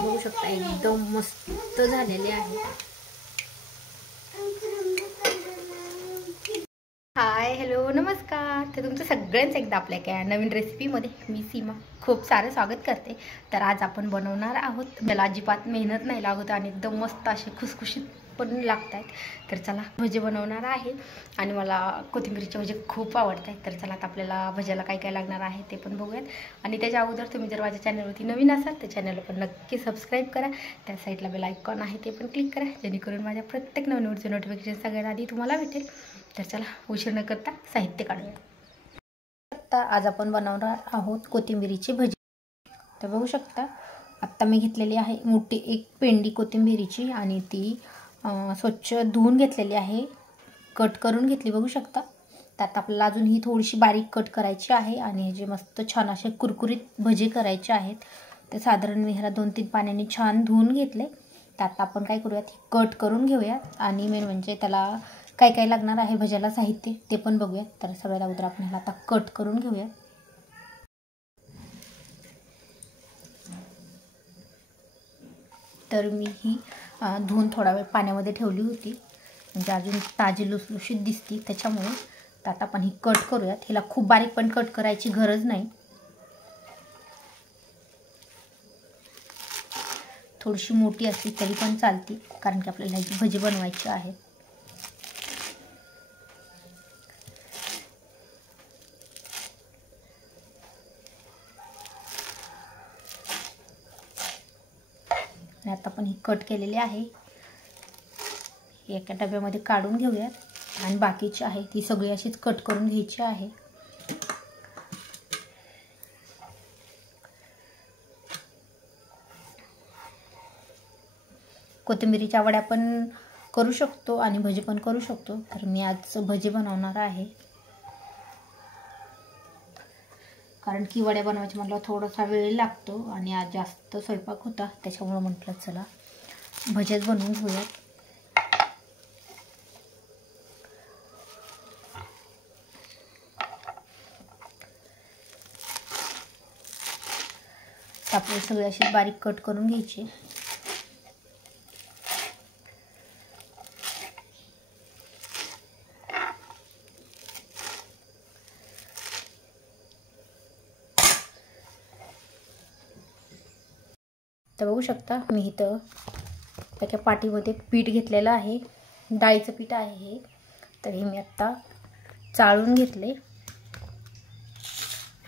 बघू शकता एकदम मस्त झालेले आहे। हाय हॅलो नमस्कार। तर तुमचं सगळ्यांचं एकदा आपल्या काय नवीन रेसिपीमध्ये मी सीमा खूप सारं स्वागत करते। तर आज आपण बनवणार आहोत, मला अजिबात मेहनत नाही लागत आणि एकदम मस्त असे खुसखुशीत पण लागतात। तर चला भजे बनवणार आहे आणि मला कोथिंबीरचे भजे खूप आवडतात। तर चला आता आपल्याला भज्याला काय काय लागणार आहे ते पण बघूयात। आणि त्याच्या अगोदर तुम्ही जर माझ्या चॅनलवरती नवीन असाल तर चॅनलला पण नक्की सबस्क्राईब करा। त्या साईडला बेल आयकॉन आहे ते पण क्लिक करा, जेणेकरून माझ्या प्रत्येक नवीन व्हिडिओचे नोटिफिकेशन सगळ्यात आधी तुम्हाला भेटेल। तर चला उशीर न करता साहित्य काढूया। आता आज आपण बनवणार आहोत कोथिंबीरीची भजी। तर बघू शकता आत्ता मी घेतलेली आहे मोठी एक पेंडी कोथिंबीरीची आणि ती स्वच्छ धुवून घेतलेली आहे, कट करून घेतली बघू शकता। त्यात आपल्याला अजून ही थोडीशी बारीक कट करायची आहे आणि हे जे मस्त छान असे कुरकुरीत भजे करायचे आहेत। तर साधारण मी ह्याला 2-3 पाण्याने छान धुवून घेतले। त्यात आपण काय करूयात, कट करून घेऊयात आणि मेन म्हणजे त्याला काय काय लागणार आहे भज्याला साहित्य ते पण बघूया। तर सगळ्यात अगोदर आपण ह्याला आता कट करून घेऊया। तर मी ही धुवून थोडा वेळ पाण्यामध्ये ठेवली होती, म्हणजे अजून ताजी लुसलुशीत दिसती त्याच्यामुळे। तर आता आपण ही कट करूयात। हिला खूप बारीक पण कट करायची गरज नाही, थोडीशी मोठी असली तरी पण चालते, कारण की आपल्याला ह्याची भजी बनवायची आहे। आता आपण ही कट केलेली आहे एका डब्यामध्ये काढून घेऊयात आणि बाकीची आहे ती सगळी अशीच कट करून घ्यायची आहे। कोथिंबीरीच्या वड्या पण करू शकतो आणि भजी पण करू शकतो। तर मी आज भजी बनवणार आहे, कारण की वड्या बनवायची म्हटलं थोडासा वेळ लागतो आणि आज जास्त स्वयंपाक होता, त्याच्यामुळे म्हटलं चला भजेच बनवून घेऊयात। आपल्याला सगळी अशी बारीक कट करून घ्यायची। तर बघू शकता मी इथं त्याच्या पाटीमध्ये पीठ घेतलेलं आहे, डाळीचं पीठ आहे हे। तर हे मी आत्ता चाळून घेतले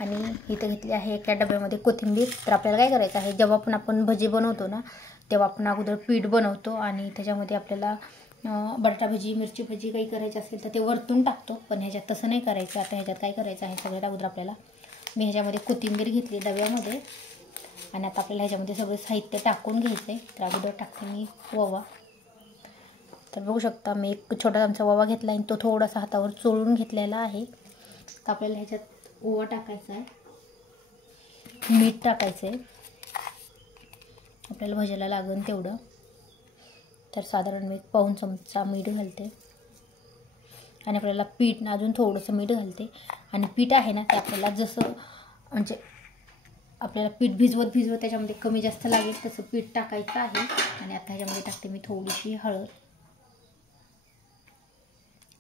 आणि इथं घेतली आहे एका डब्यामध्ये कोथिंबीर। तर आपल्याला काय करायचं आहे, जेव्हा पण आपण भजी बनवतो ना तेव्हा आपण अगोदर पीठ बनवतो आणि त्याच्यामध्ये आपल्याला बटाटा भजी, मिरची भजी काही करायची असेल तर ते वरतून टाकतो, पण ह्याच्यात तसं नाही करायचं। आता ह्याच्यात काय करायचं आहे, सगळ्यात अगोदर आपल्याला मी ह्याच्यामध्ये कोथिंबीर घेतली डब्यामध्ये आणि आता आपल्याला ह्याच्यामध्ये सगळं साहित्य टाकून घ्यायचं आहे। तर अगोदर टाकते मी ओवा। तर बघू शकता मी एक छोटा चमचा ओवा घेतला आणि तो थोडासा हातावर चोळून घेतलेला आहे। तर आपल्याला ह्याच्यात ओवा टाकायचा आहे, मीठ टाकायचं आहे आपल्याला भज्याला लागेल तेवढं। तर साधारण मी 1 चमचा मीठ घालते आणि आपल्याला पीठ ना अजून थोडंसं मीठ घालते। आणि पीठ आहे ना ते आपल्याला जसं म्हणजे आपल्याला पीठ भिजवत त्याच्यामध्ये कमी जास्त लागेल तसं पीठ टाकायचं आहे। आणि आता ह्याच्यामध्ये टाकते मी थोडीशी हळद।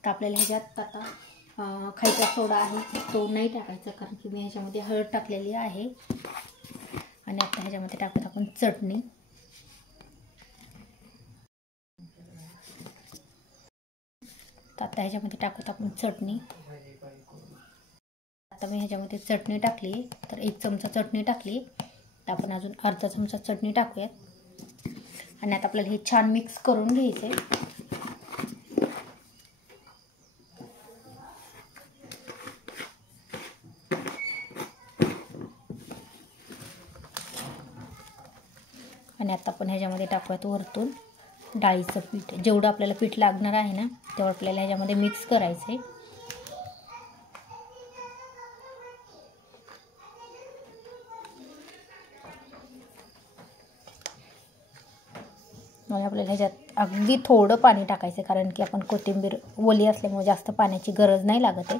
तर आपल्याला ह्याच्यात आता खायचा सोडा आहे तो नाही टाकायचा, कारण की मी ह्याच्यामध्ये हळद टाकलेली आहे। आणि आता ह्याच्यामध्ये टाकत आपण चटणी। तर आता ह्याच्यामध्ये टाकत आपण चटणी। आता मी ह्याच्यामध्ये चटणी टाकली, तर 1 चमचा चटणी टाकली। तर आपण अजून अर्धा चमचा चटणी टाकूयात आणि आता आपल्याला हे छान मिक्स करून घ्यायचं आहे। आणि आता आपण ह्याच्यामध्ये टाकूयात वरतून डाळीचं पीठ। जेवढं आपल्याला पीठ लागणार आहे ना तेवढं आपल्याला ह्याच्यामध्ये मिक्स करायचं आहे। आणि आपल्याला ह्याच्यात अगदी थोडं पाणी टाकायचं, कारण की आपण कोथिंबीर ओली असल्यामुळे जास्त पाण्याची गरज नाही लागत आहे।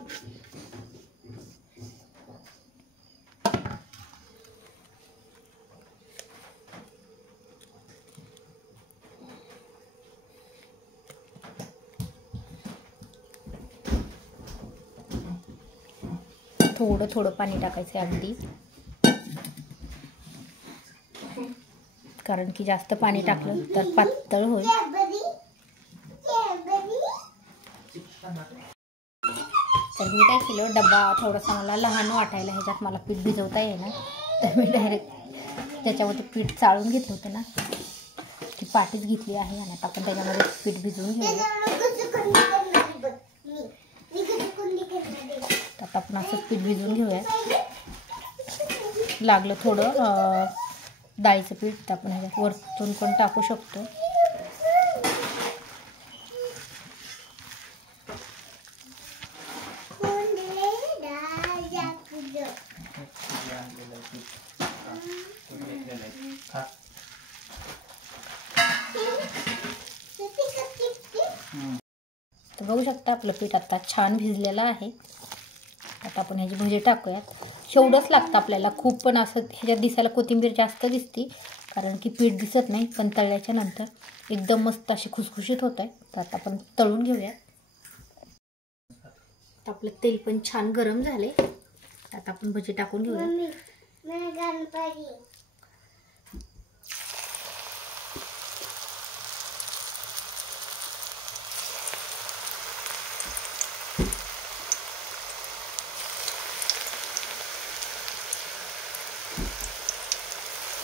थोडं थोडं पाणी टाकायचं आहे अगदी, कारण की जास्त पाणी टाकलं तर पातळ होईल. तर मी काय केलं, डब्बा थोडासा मला लहान वाटायला, ह्याच्यात मला पीठ भिजवता येईना, तर मी डायरेक्ट त्याच्यावरती पीठ चाळून घेतलं होतं ना, ती पाटीच घेतली आहे आणि आता आपण त्याच्यामध्ये पीठ भिजवून घेऊया. आता आपण असंच पीठ भिजवून घेऊया. लागलं थोडं डाळीचं पीठ तर आपण ह्याच्यात वरतून पण टाकू शकतो. तर बघू शकता आपलं पीठ आता छान भिजलेलं आहे. आता आपण ह्याची भजी टाकूयात. एवढंच लागतं आपल्याला, खूप पण असं ह्याच्यात दिसायला कोथिंबीर जास्त दिसते, कारण की पीठ दिसत नाही, पण तळल्याच्या नंतर एकदम मस्त अशी खुसखुशीत होत आहे. तर आता आपण तळून घेऊया. तर आपलं तेल पण छान गरम झाले. आता आपण भजी टाकून घेऊया.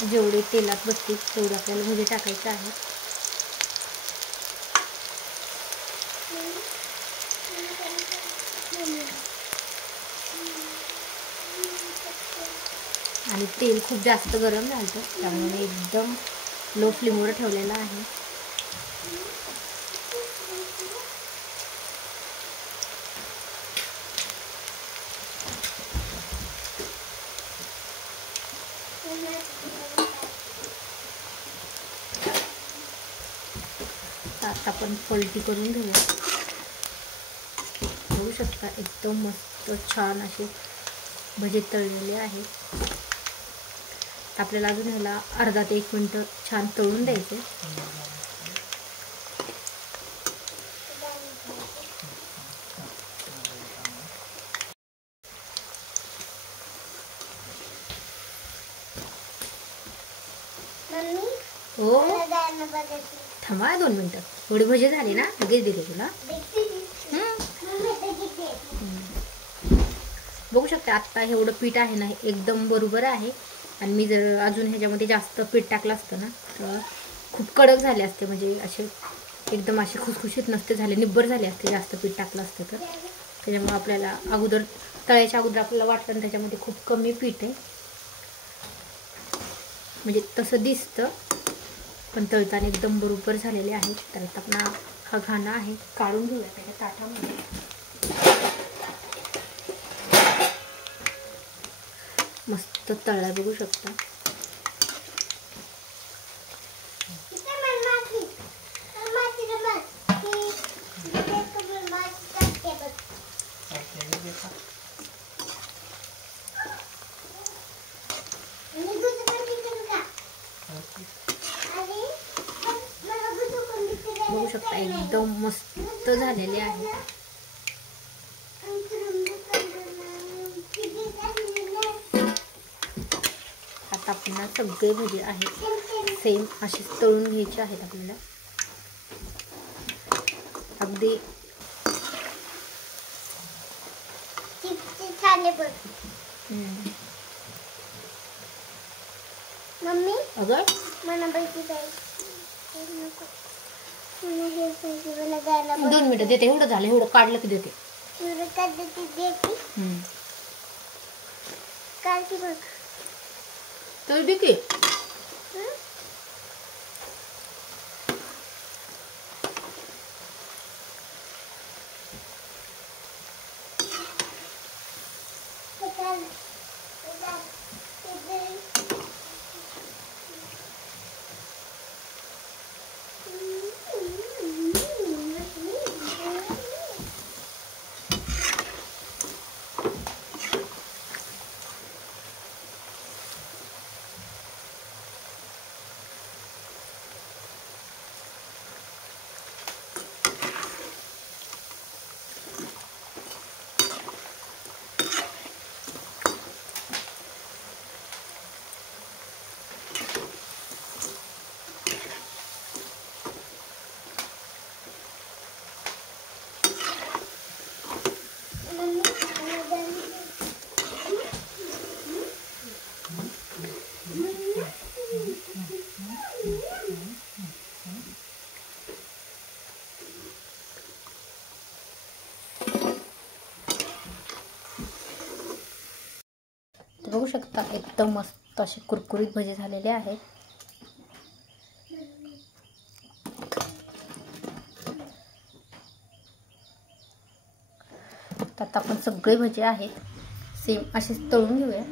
जेवढे तेलात बसतील तेवढे आपल्याला भजी टाकायचे आहे. आणि तेल खूप जास्त गरम झालं, त्यामुळे एकदम लो फ्लेमवर ठेवलेलं आहे. आता आपण पलटी करून घेऊया. बघू शकता एकदम मस्त छान असे भजे तळलेले आहेत. आपल्याला अजून ह्याला अर्धा ते 1 मिनिट छान तळून द्यायचे. हो थांबा 2 मिनिटं. थोडी भजी झाली ना लगेच दिले तुला. बघू शकता आत्ता एवढं पीठ आहे ना एकदम बरोबर आहे. आणि मी जर अजून ह्याच्यामध्ये जास्त पीठ टाकलं असतं ना तर खूप कडक झाले असते, म्हणजे असे एकदम असे खुसखुशीत नसते झाले, निब्बर झाले असते जास्त पीठ टाकलं असतं तर. त्याच्यामुळे आपल्याला अगोदर तळायच्या अगोदर आपल्याला वाटतं त्याच्यामध्ये खूप कमी पीठ आहे, म्हणजे तसं दिसतं, पण तळताना एकदम बरोबर झालेले आहेत. तर आता आपण हा घाणा आहे काढून घेऊया त्याच्या ताटामध्ये. मस्त तळला बघू शकता. बघू शकता एकदम मस्त झालेले आहे. आता आपल्याला सगळे भजे आहेत सेम असे तळून घ्यायचे आहेत आपल्याला. अगदी मम्मी अगं मला पाहिजे 2 मिनिटं देते. एवढं झालं, एवढं काढलं की देते. तर दे की. बघू शकता एकदम मस्त असे कुरकुरीत भजे झालेले आहेत. आता आपण सगळे भजे आहेत सेम असेच तळून घेऊया.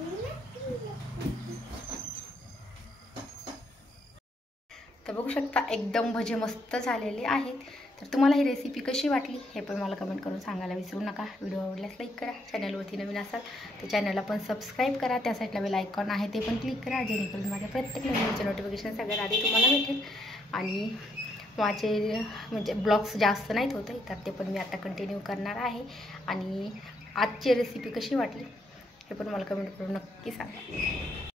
तर बघू शकता एकदम भजे मस्त झालेले आहेत. तर तुम्हाला ही रेसिपी कशी वाटली हे पण मला कमेंट करून सांगायला विसरू नका. व्हिडिओ आवडल्यास लाईक करा. चॅनलवरती नवीन असाल तर चॅनलला पण सबस्क्राईब करा. त्या साईडला बेल आयकॉन आहे ते पण क्लिक करा, जेणेकरून माझ्या प्रत्येक व्हिडिओचे नोटिफिकेशन सगळ्यात आधी तुम्हाला भेटेल. आणि माझे म्हणजे ब्लॉग्स जास्त नाहीत होते तर ते पण मी आता कंटिन्यू करणार आहे. आणि आजची रेसिपी कशी वाटली हे पण मला कमेंट करून नक्की सांगा.